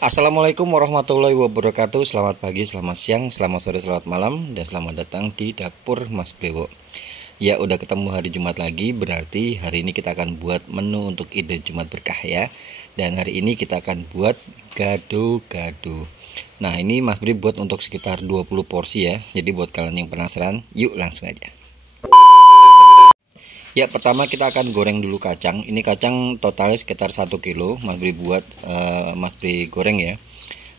Assalamualaikum warahmatullahi wabarakatuh. Selamat pagi, selamat siang, selamat sore, selamat malam, dan selamat datang di dapur Mas Brewo. Ya, udah ketemu hari Jumat lagi, berarti hari ini kita akan buat menu untuk ide Jumat berkah ya. Dan hari ini kita akan buat gado-gado. Nah, ini Mas Bre buat untuk sekitar 20 porsi ya. Jadi buat kalian yang penasaran, yuk langsung aja. Ya, pertama kita akan goreng dulu kacang. Ini kacang totalnya sekitar 1 kilo. Mas Bri buat Mas Bri goreng ya.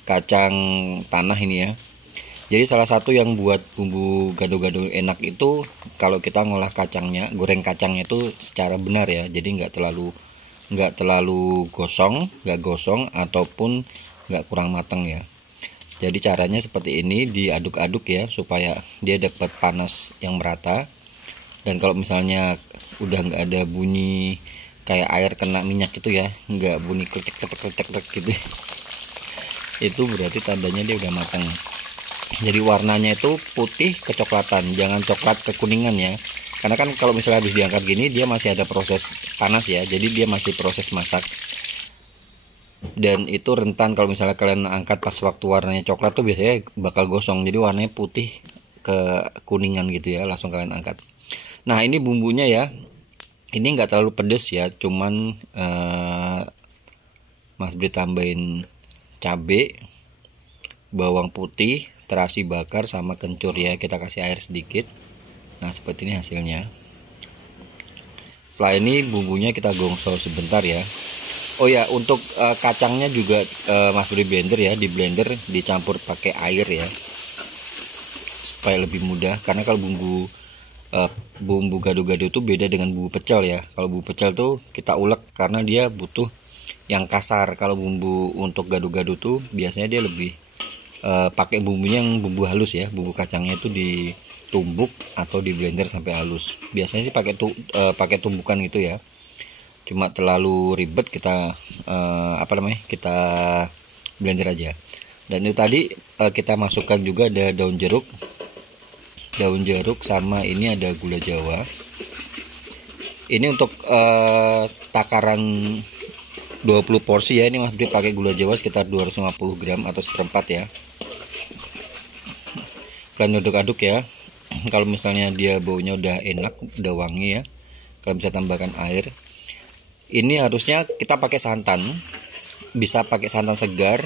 Kacang tanah ini ya. Jadi salah satu yang buat bumbu gado-gado enak itu kalau kita ngolah kacangnya, goreng kacangnya itu secara benar ya. Jadi nggak terlalu gosong, nggak gosong ataupun nggak kurang matang ya. Jadi caranya seperti ini, diaduk-aduk ya supaya dia dapat panas yang merata. Dan kalau misalnya udah nggak ada bunyi kayak air kena minyak itu ya, nggak bunyi klecek gitu, itu berarti tandanya dia udah matang. Jadi warnanya itu putih kecoklatan, jangan coklat kekuningan ya, karena kan kalau misalnya habis diangkat gini dia masih ada proses panas ya, jadi dia masih proses masak. Dan itu rentan kalau misalnya kalian angkat pas waktu warnanya coklat tuh biasanya bakal gosong, jadi warnanya putih ke kuningan gitu ya, langsung kalian angkat. Nah, ini bumbunya ya, ini nggak terlalu pedes ya, cuman Mas Bri tambahin cabe, bawang putih, terasi bakar sama kencur ya, kita kasih air sedikit. Nah, seperti ini hasilnya. Setelah ini bumbunya kita gosok sebentar ya. Oh ya, untuk kacangnya juga Mas Bri blender ya, di blender dicampur pakai air ya, supaya lebih mudah. Karena kalau bumbu gado-gado itu beda dengan bumbu pecel ya. Kalau bumbu pecel tuh kita ulek karena dia butuh yang kasar. Kalau bumbu untuk gado-gado tuh biasanya dia lebih pakai bumbunya yang bumbu halus ya. Bumbu kacangnya itu ditumbuk atau di blender sampai halus. Biasanya sih pakai tumbukan gitu ya. Cuma terlalu ribet, kita kita blender aja. Dan itu tadi kita masukkan juga ada daun jeruk sama ini ada gula jawa. Ini untuk takaran 20 porsi ya, ini Mas Bri pakai gula jawa sekitar 250 gram atau seperempat ya. Kalian aduk-aduk ya. Kalau misalnya dia baunya udah enak, udah wangi ya, kalian bisa tambahkan air. Ini harusnya kita pakai santan, bisa pakai santan segar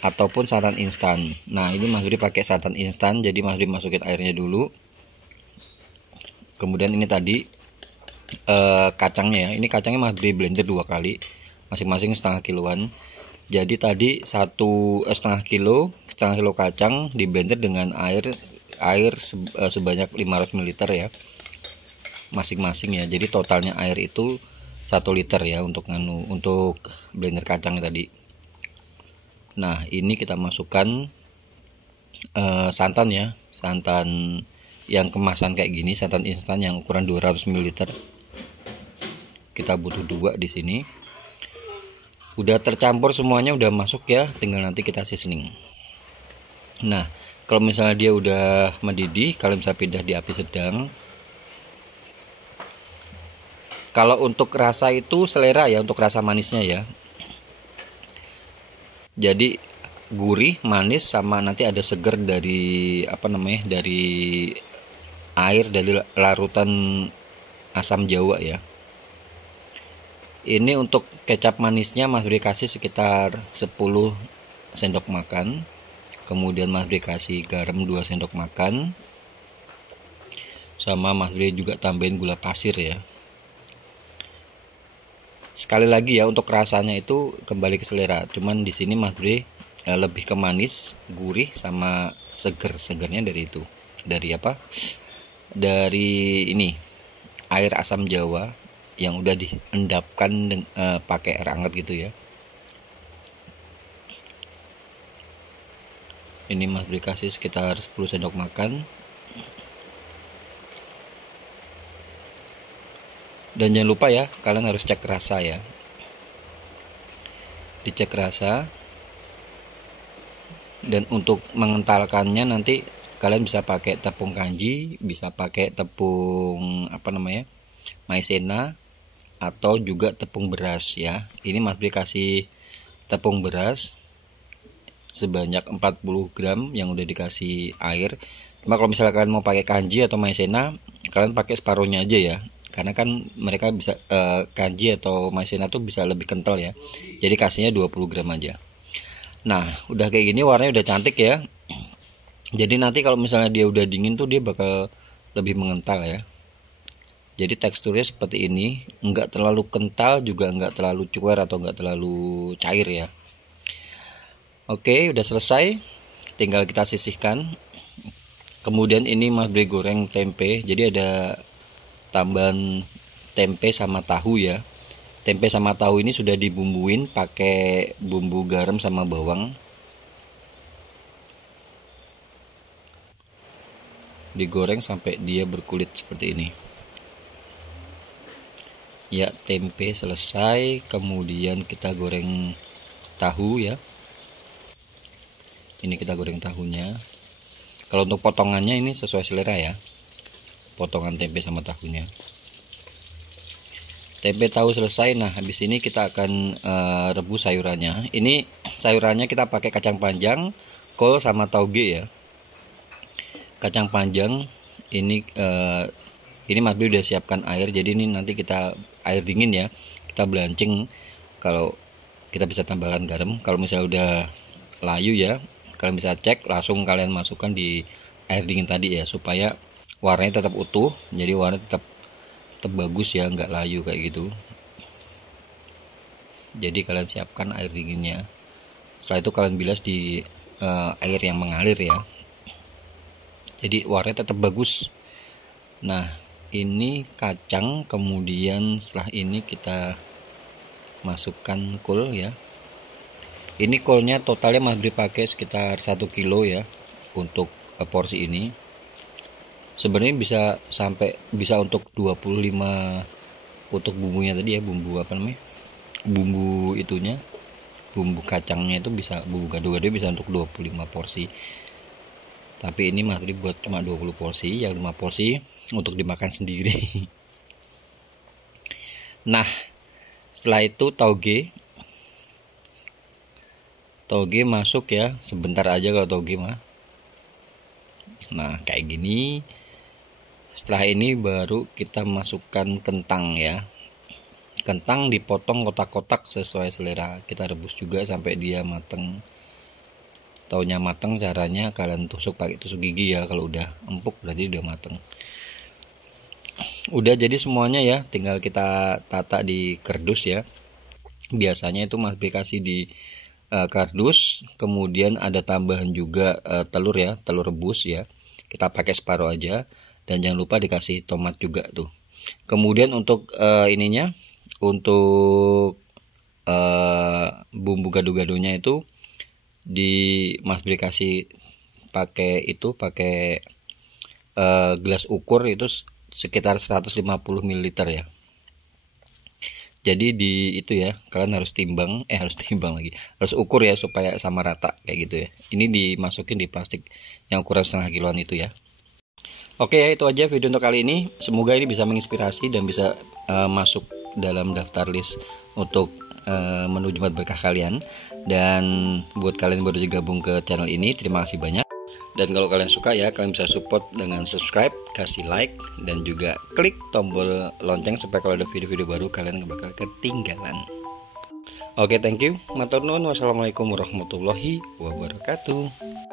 ataupun santan instan. Nah, ini Mas Bri pakai santan instan, jadi Mas Bri masukin airnya dulu. Kemudian ini tadi kacangnya ya. Ini kacangnya Mas Bri blender 2 kali, masing-masing setengah kiloan. Jadi tadi setengah kilo kacang di blender dengan air sebanyak 500 ml ya, masing-masing ya. Jadi totalnya air itu 1 liter ya untuk blender kacangnya tadi. Nah, ini kita masukkan santan ya, santan yang kemasan kayak gini, santan instan yang ukuran 200 ml. Kita butuh 2 di sini. Udah tercampur semuanya, udah masuk ya, tinggal nanti kita seasoning. Nah, kalau misalnya dia udah mendidih, kalian bisa pindah di api sedang. Kalau untuk rasa itu selera ya, untuk rasa manisnya ya. Jadi gurih, manis, sama nanti ada seger dari dari air dari larutan asam jawa ya. Ini untuk kecap manisnya Mas Bri kasih sekitar 10 sendok makan. Kemudian Mas Bri kasih garam 2 sendok makan. Sama Mas Bri juga tambahin gula pasir ya. Sekali lagi ya, untuk rasanya itu kembali ke selera. Cuman di sini Mas Bri lebih ke manis, gurih, sama segernya dari itu. Dari apa? Dari ini air asam jawa yang udah diendapkan pakai air hangat gitu ya. Ini Mas Bri kasih sekitar 10 sendok makan. Dan jangan lupa ya, kalian harus cek rasa ya. Dicek rasa. Dan untuk mengentalkannya nanti kalian bisa pakai tepung kanji, bisa pakai tepung maizena, atau juga tepung beras ya. Ini Mas Bri kasih tepung beras sebanyak 40 gram yang udah dikasih air. Cuma kalau misalnya kalian mau pakai kanji atau maizena, kalian pakai separuhnya aja ya, karena kan mereka bisa kanji atau maizena tuh bisa lebih kental ya, jadi kasihnya 20 gram aja. Nah udah kayak gini, warnanya udah cantik ya. Jadi nanti kalau misalnya dia udah dingin tuh dia bakal lebih mengental ya. Jadi teksturnya seperti ini, enggak terlalu kental juga enggak terlalu cuer atau enggak terlalu cair ya. Oke, udah selesai, tinggal kita sisihkan. Kemudian ini Mas Bri goreng tempe. Jadi ada tambahan tempe sama tahu ya. Tempe sama tahu ini sudah dibumbuin pakai bumbu garam sama bawang. Digoreng sampai dia berkulit seperti ini. Ya, tempe selesai, kemudian kita goreng tahu ya. Ini kita goreng tahunya. Kalau untuk potongannya ini sesuai selera ya, potongan tempe sama tahunya. Tempe tahu selesai. Nah habis ini kita akan rebus sayurannya. Ini sayurannya kita pakai kacang panjang, kol sama tauge ya. Kacang panjang ini Mas Bri udah siapkan air, jadi ini nanti kita air dingin ya, kita belancing. Kalau kita bisa tambahkan garam, kalau misalnya udah layu ya, kalian bisa cek, langsung kalian masukkan di air dingin tadi ya, supaya warnanya tetap utuh, jadi warnanya tetap bagus ya, nggak layu kayak gitu. Jadi kalian siapkan air dinginnya, setelah itu kalian bilas di air yang mengalir ya, jadi warnanya tetap bagus. Nah ini kacang, kemudian setelah ini kita masukkan kol ya. Ini kolnya totalnya Mas Bri pakai sekitar 1 kilo ya untuk porsi ini. Sebenarnya bisa untuk 25 untuk bumbunya tadi ya, bumbu apa namanya, bumbu itunya, bumbu kacangnya itu bisa, bumbu gado-gado bisa untuk 25 porsi. Tapi ini Mas Bri buat cuma 20 porsi, yang 5 porsi untuk dimakan sendiri. Nah setelah itu tauge masuk ya, sebentar aja kalau tauge mah. Nah kayak gini. Setelah ini baru kita masukkan kentang ya. Kentang dipotong kotak-kotak sesuai selera, kita rebus juga sampai dia mateng. Taunya mateng caranya kalian tusuk pakai tusuk gigi ya, kalau udah empuk berarti udah mateng. Udah jadi semuanya ya, tinggal kita tata di kardus ya. Biasanya itu Mas Bri kasih di kardus, kemudian ada tambahan juga telur ya, telur rebus ya, kita pakai separuh aja, dan jangan lupa dikasih tomat juga tuh. Kemudian untuk ininya, untuk bumbu gado-gadonya itu di Mas Bri kasih pakai gelas ukur itu sekitar 150 ml ya. Jadi di itu ya, kalian harus timbang harus ukur ya supaya sama rata kayak gitu ya. Ini dimasukin di plastik yang ukuran setengah kiloan itu ya. Oke ya, itu aja video untuk kali ini. Semoga ini bisa menginspirasi dan bisa masuk dalam daftar list untuk menu Jumat Berkah kalian. Dan buat kalian yang baru gabung ke channel ini, terima kasih banyak. Dan kalau kalian suka ya, kalian bisa support dengan subscribe, kasih like, dan juga klik tombol lonceng supaya kalau ada video-video baru kalian gak bakal ketinggalan. Oke, thank you. Matur nuwun. Wassalamualaikum warahmatullahi wabarakatuh.